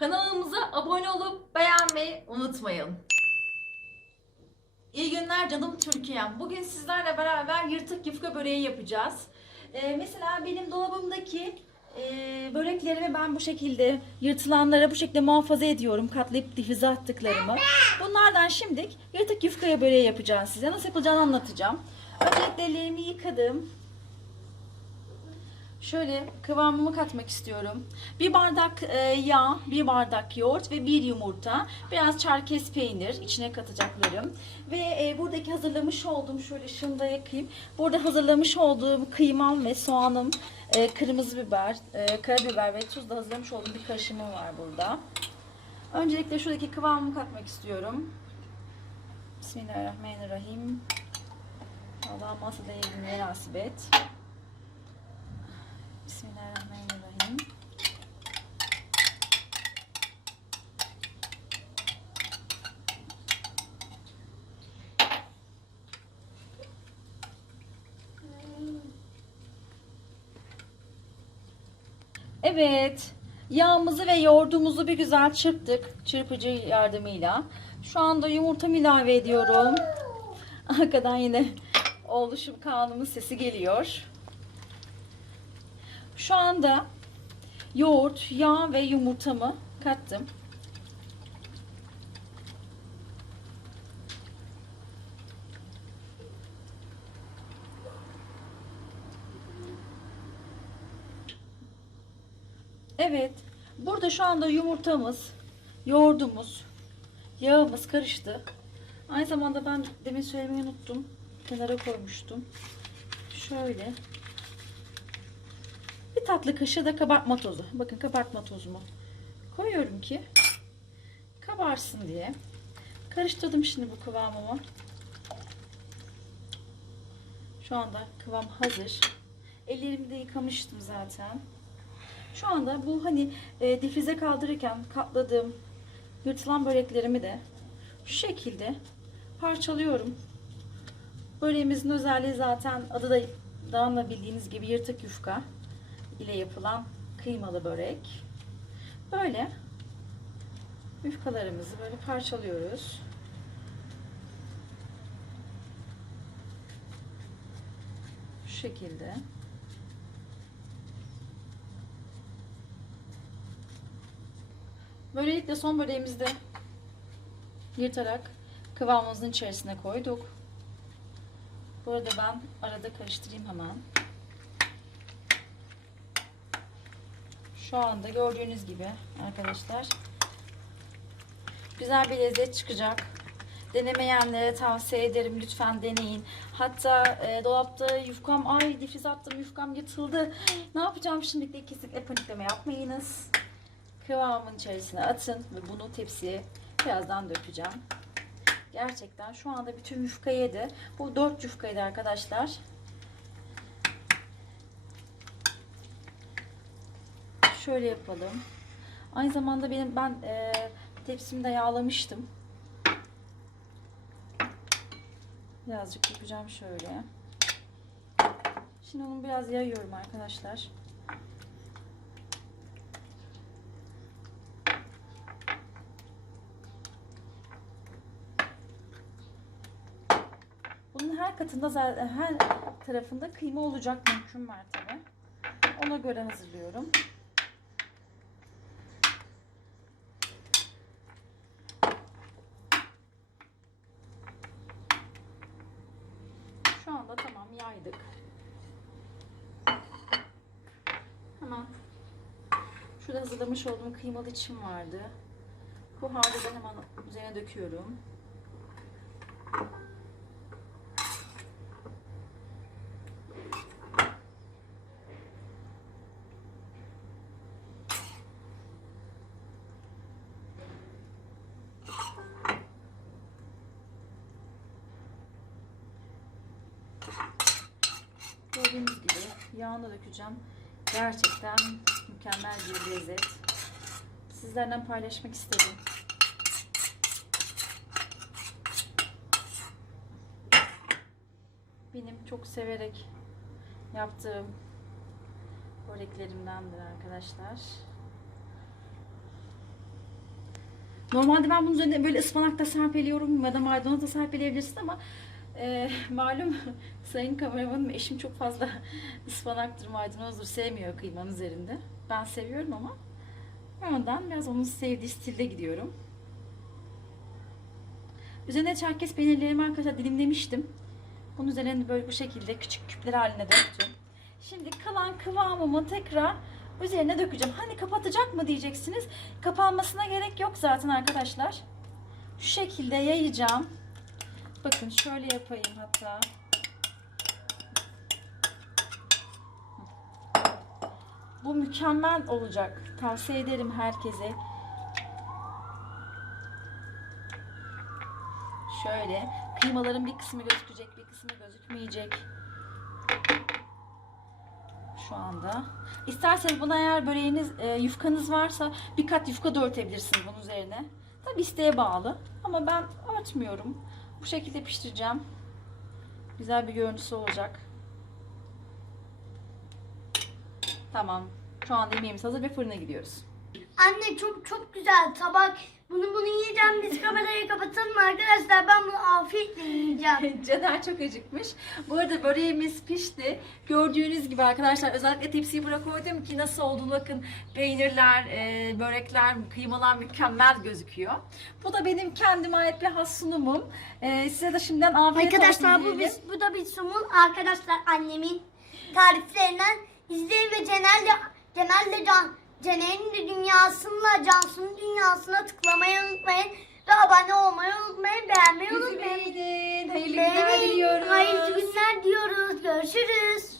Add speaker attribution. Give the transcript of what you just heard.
Speaker 1: Kanalımıza abone olup beğenmeyi unutmayın. İyi günler canım Türkiye'm. Bugün sizlerle beraber yırtık yufka böreği yapacağız. Ee, mesela benim dolabımdaki e, böreklerimi ben bu şekilde yırtılanlara bu şekilde muhafaza ediyorum. Katlayıp difüze attıklarımı. Bunlardan şimdi yırtık yufkaya böreği yapacağım size. Nasıl yapılacağını anlatacağım. Öncelikle ellerimi yıkadım. Şöyle kıvamımı katmak istiyorum. Bir bardak e, yağ, bir bardak yoğurt ve bir yumurta. Biraz çerkez peynir içine katacaklarım. Ve e, buradaki hazırlamış olduğum şöyle şunu da yakayım. Burada hazırlamış olduğum kıymam ve soğanım, e, kırmızı biber, karabiber ve tuz da hazırlamış olduğum bir karışımım var burada. Öncelikle şuradaki kıvamımı katmak istiyorum. Bismillahirrahmanirrahim. Allah masada evine nasip et. Bismillahirrahmanirrahim. Evet. Yağımızı ve yoğurdumuzu bir güzel çırptık. Çırpıcı yardımıyla. Şu anda yumurtamı ilave ediyorum. Arkadan yine oğluşum Kaan'ımın sesi geliyor. Şu anda yoğurt, yağ ve yumurtamı kattım. Evet. Burada şu anda yumurtamız, yoğurdumuz, yağımız karıştı. Aynı zamanda ben demin söylemeyi unuttum. Kenara koymuştum. Şöyle bir tatlı kaşığı da kabartma tozu. Bakın kabartma tozumu koyuyorum ki kabarsın diye. Karıştırdım şimdi bu kıvamımı. Şu anda kıvam hazır. Ellerimi de yıkamıştım zaten. Şu anda bu hani e, difrize kaldırırken katladığım yırtılan böreklerimi de şu şekilde parçalıyorum. Böreğimizin özelliği zaten adı da dağınla bildiğiniz gibi yırtık yufka ile yapılan kıymalı börek. Böyle yufkalarımızı böyle parçalıyoruz. Şu şekilde. Böylelikle son böreğimizi de yırtarak kıvamımızın içerisine koyduk. Bu arada ben arada karıştırayım hemen. Şu anda gördüğünüz gibi arkadaşlar güzel bir lezzet çıkacak. Denemeyenlere tavsiye ederim. Lütfen deneyin. Hatta e, dolapta yufkam, ay difriz attım yufkam yırtıldı. Ne yapacağım şimdi de kesinlikle panikleme yapmayınız. Kıvamın içerisine atın ve bunu tepsiye birazdan dökeceğim. Gerçekten şu anda bütün yufka yedi. Bu 4 yufkaydı arkadaşlar. Şöyle yapalım. Aynı zamanda benim ben e, tepsimi de yağlamıştım. Birazcık yapacağım şöyle. Şimdi onu biraz yayıyorum arkadaşlar. Bunun her katında zaten her tarafında kıyma olacak mümkün mertebe. Ona göre hazırlıyorum. Şu anda tamam yaydık. Hemen şurada hazırlamış olduğum kıymalı içim vardı. Bu ben hemen üzerine döküyorum. Gördüğünüz gibi yağını dökeceğim. Gerçekten mükemmel bir lezzet. Sizlerden paylaşmak istedim. Benim çok severek yaptığım böreklerimdendir arkadaşlar. Normalde ben bunun üzerine böyle ıspanak da serpeliyorum ya da maydanoz da serpeleyebilirsin ama e, malum sayın kameramanım eşim çok fazla ıspanaktır maydanozdur sevmiyor kıymanın üzerinde. Ben seviyorum ama ondan biraz onun sevdiği stilde gidiyorum. Üzerine çerkez peynirlerimi arkadaşlar dilimlemiştim. Bunun üzerine böyle bu şekilde küçük küpler haline döktüm. Şimdi kalan kıvamımı tekrar üzerine dökeceğim. Hani kapatacak mı diyeceksiniz. Kapanmasına gerek yok zaten arkadaşlar. Şu şekilde yayacağım. Bakın şöyle yapayım hatta. Bu mükemmel olacak. Tavsiye ederim herkese. Şöyle kıymaların bir kısmı gözükecek, bir kısmı gözükmeyecek. Şu anda. İsterseniz buna eğer böreğiniz, e, yufkanız varsa bir kat yufka da örtebilirsiniz bunun üzerine. Tabi isteğe bağlı. Ama ben örtmüyorum. Bu şekilde pişireceğim. Güzel bir görüntüsü olacak. Tamam. Şu anda yemeğimiz hazır ve fırına gidiyoruz.
Speaker 2: Anne çok çok güzel tabak. Bunu bunu yiyeceğim. Biz kamerayı kapatalım arkadaşlar. Ben bunu afiyetle yiyeceğim.
Speaker 1: Caner çok acıkmış. Bu arada böreğimiz pişti. Gördüğünüz gibi arkadaşlar özellikle tepsiyi buraya koydum ki nasıl olduğunu bakın. Peynirler, e, börekler, kıymalar mükemmel gözüküyor. Bu da benim kendime ait bir has sunumum. E, size de şimdiden afiyet
Speaker 2: Arkadaşlar
Speaker 1: olsun
Speaker 2: bu
Speaker 1: diyelim.
Speaker 2: biz bu da bir sumun. Arkadaşlar annemin tariflerinden izleyin ve Cener'le Cener'le Can Cener'in de dünyasıyla Cansu'nun dünyasına tıklamayı unutmayın. Ve abone olmayı unutmayın. Beğenmeyi
Speaker 1: Bizi
Speaker 2: unutmayın.
Speaker 1: beğenin. Hayırlı günler diliyoruz.
Speaker 2: Hayırlı günler diyoruz. Görüşürüz.